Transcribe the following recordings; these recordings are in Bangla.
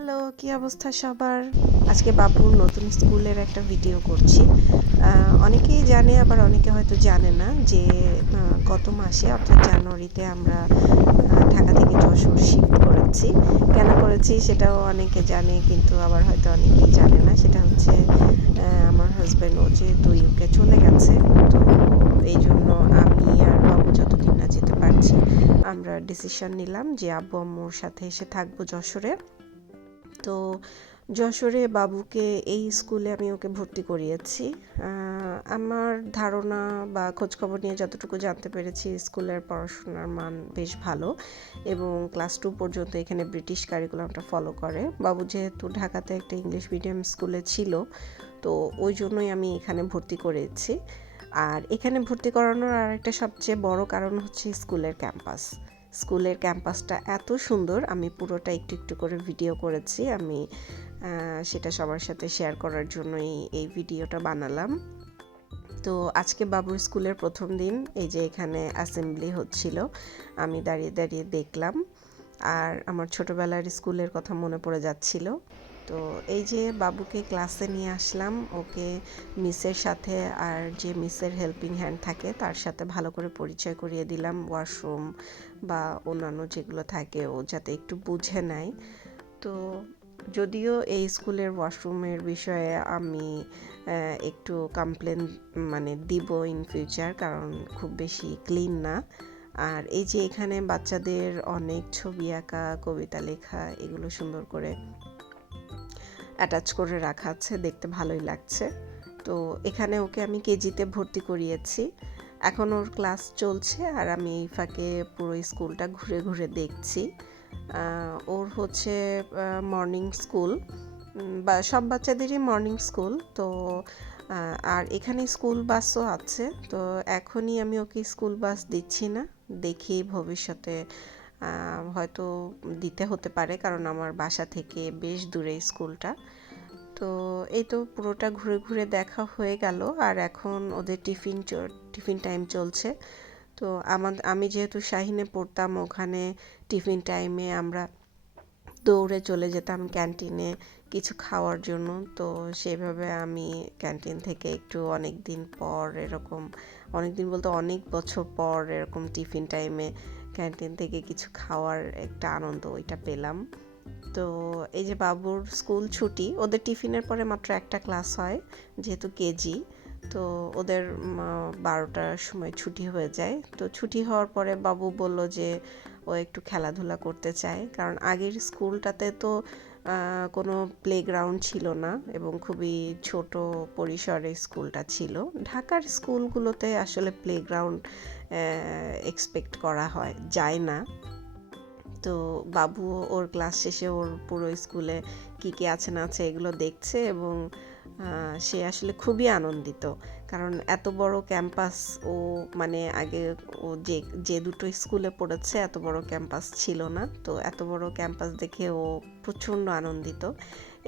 হ্যালো, কি অবস্থা সবার? আজকে বাবুর নতুন স্কুলের একটা ভিডিও করছি। অনেকেই জানে আবার অনেকে হয়তো জানে না যে গত মাসে অর্থাৎ জানুয়ারিতে আমরা ঢাকা থেকে যশোর শিফট করেছি। কেন করেছি সেটাও অনেকে জানে, কিন্তু আবার হয়তো অনেকেই জানে না। সেটা হচ্ছে আমার হাজব্যান্ড ও যেহেতু ইউকে চলে গেছে, তো এই জন্য আমি আর বাবু যতদিন না যেতে পারছি আমরা ডিসিশন নিলাম যে আব্বু আম্মুর সাথে এসে থাকবো যশোরে। তো যশোরে বাবুকে এই স্কুলে আমি ওকে ভর্তি করিয়েছি। আমার ধারণা বা খোঁজখবর নিয়ে যতটুকু জানতে পেরেছি, স্কুলের পড়াশোনার মান বেশ ভালো এবং ক্লাস 2 পর্যন্ত এখানে ব্রিটিশ কারিকুলামটা ফলো করে। বাবু যেহেতু ঢাকাতে একটা ইংলিশ মিডিয়াম স্কুলে ছিল, তো ওই জন্যই আমি এখানে ভর্তি করেছি। আর এখানে ভর্তি করানোর আরেকটা সবচেয়ে বড় কারণ হচ্ছে স্কুলের ক্যাম্পাসটা এত সুন্দর। আমি পুরোটা একটু একটু করে ভিডিও করেছি। আমি সেটা সবার সাথে শেয়ার করার জন্যই এই ভিডিওটা বানালাম। তো আজকে বাবুর স্কুলের প্রথম দিন, এই যে এখানে অ্যাসেম্বলি হচ্ছিল, আমি দাঁড়িয়ে দাঁড়িয়ে দেখলাম আর আমার ছোটোবেলার স্কুলের কথা মনে পড়ে যাচ্ছিল। তো এই যে বাবুকে ক্লাসে নিয়ে আসলাম, ওকে মিসের সাথে আর যে মিসের হেল্পিং হ্যান্ড থাকে তার সাথে ভালো করে পরিচয় করিয়ে দিলাম। ওয়াশরুম বা অন্যান্য যেগুলো থাকে ও যাতে একটু বুঝে নেয়। তো যদিও এই স্কুলের ওয়াশরুমের বিষয়ে আমি একটু কমপ্লেন দিব ইন ফিউচার, কারণ খুব বেশি ক্লিন না। আর এই যে এখানে বাচ্চাদের অনেক ছবি আঁকা, কবিতা লেখা, এগুলো সুন্দর করে অ্যাটাচ করে রাখা আছে, দেখতে ভালোই লাগছে। তো এখানে ওকে আমি কেজিতে ভর্তি করিয়েছি। এখন ওর ক্লাস চলছে আর আমি এই ফাঁকে পুরো স্কুলটা ঘুরে ঘুরে দেখছি। ওর হচ্ছে মর্নিং স্কুল, বা সব বাচ্চাদেরই মর্নিং স্কুল। তো আর এখানে স্কুল বাসও আছে। তো এখনই আমি ওকে স্কুল বাস দিচ্ছি না, দেখি ভবিষ্যতে হয়তো দিতে হতে পারে, কারণ আমার বাসা থেকে বেশ দূরে স্কুলটা। তো এই তো পুরোটা ঘুরে ঘুরে দেখা হয়ে গেল। আর এখন ওদের টিফিন টাইম চলছে। তো আমি যেহেতু শাহিনে পড়তাম, ওখানে টিফিন টাইমে আমরা দৌড়ে চলে যেতাম ক্যান্টিনে কিছু খাওয়ার জন্য। তো সেভাবে আমি ক্যান্টিন থেকে একটু অনেক দিন পর এরকম, অনেক দিন বলতে অনেক বছর পর এরকম টিফিন টাইমে ক্যান্টিন থেকে কিছু খাওয়ার একটা আনন্দ ওইটা পেলাম। তো এই যে বাবুর স্কুল ছুটি, ওদের টিফিনের পরে মাত্র একটা ক্লাস হয় যেহেতু কেজি। তো ওদের 12টার সময় ছুটি হয়ে যায়। তো ছুটি হওয়ার পরে বাবু বলল যে ও একটু খেলাধুলা করতে চায়, কারণ আগের স্কুলটাতে তো কোনো প্লেগ্রাউন্ড ছিল না এবং খুবই ছোট পরিসরে স্কুলটা ছিল। ঢাকার স্কুলগুলোতে আসলে প্লেগ্রাউন্ড এক্সপেক্ট করা যায় না। তো বাবু ওর ক্লাস শেষে ওর পুরো স্কুলে কী কী আছে না আছে এগুলো দেখছে এবং সে আসলে খুবই আনন্দিত, কারণ এত বড় ক্যাম্পাস ও আগে ও যে যে দুটো স্কুলে পড়েছে এত বড় ক্যাম্পাস ছিল না। তো এত বড় ক্যাম্পাস দেখে ও প্রচণ্ড আনন্দিত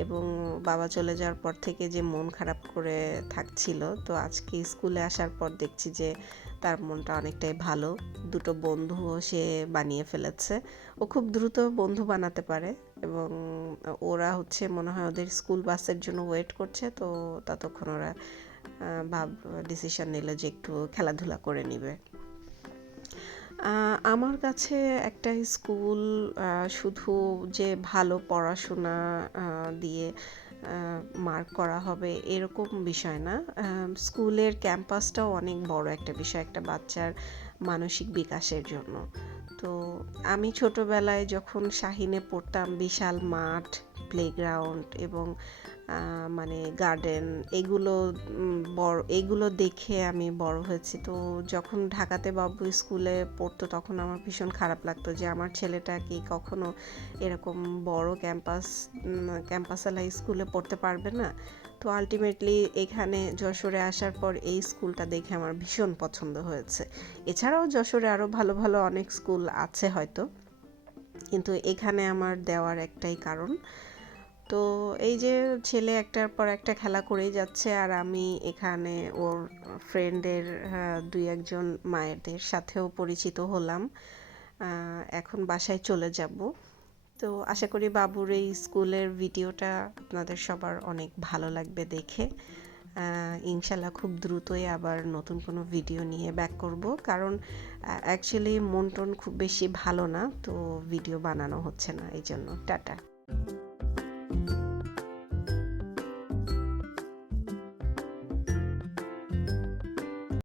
এবং বাবা চলে যাওয়ার পর থেকে যে মন খারাপ করে থাকছিল, তো আজকে স্কুলে আসার পর দেখছি যে তার মনটা অনেকটাই ভালো। দুটো বন্ধুও সে বানিয়ে ফেলেছে। ও খুব দ্রুত বন্ধু বানাতে পারে এবং ওরা হচ্ছে মনে হয় ওদের স্কুল বাসের জন্য ওয়েট করছে। তো ততক্ষণ ওরা ডিসিশন নিল যে একটু খেলাধুলা করে নিবে। আমার কাছে একটা স্কুল শুধু যে ভালো পড়াশোনা দিয়ে মার্ক করা হবে এরকম বিষয় না। স্কুলের ক্যাম্পাসটাও অনেক বড় একটা বিষয় একটা বাচ্চার মানসিক বিকাশের জন্য। তো আমি ছোটোবেলায় যখন শাহিনে পড়তাম, বিশাল মাঠ, প্লেগ্রাউন্ড এবং গার্ডেন, এগুলো দেখে আমি বড় হয়েছি। তো যখন ঢাকাতে বাবু স্কুলে পড়তো তখন আমার ভীষণ খারাপ লাগতো যে আমার ছেলেটা কি কখনো এরকম বড় ক্যাম্পাসওয়ালা স্কুলে পড়তে পারবে না। তো আলটিমেটলি এখানে যশোরে আসার পর এই স্কুলটা দেখে আমার ভীষণ পছন্দ হয়েছে। এছাড়াও যশোরে আরও ভালো ভালো অনেক স্কুল আছে হয়তো, কিন্তু এখানে আমার দেওয়ার একটাই কারণ। তো এই যে ছেলে একটার পর একটা খেলা করেই যাচ্ছে আর আমি এখানে ওর ফ্রেন্ডের 2-1 মায়েদের সাথেও পরিচিত হলাম। এখন বাসায় চলে যাব। তো আশা করি বাবুর এই স্কুলের ভিডিওটা আপনাদের সবার অনেক ভালো লাগবে দেখে। ইনশাল্লাহ খুব দ্রুতই আবার নতুন কোনো ভিডিও নিয়ে ব্যাক করব, কারণ অ্যাকচুয়ালি মন টন খুব বেশি ভালো না, তো ভিডিও বানানো হচ্ছে না, এই জন্য। টাটা।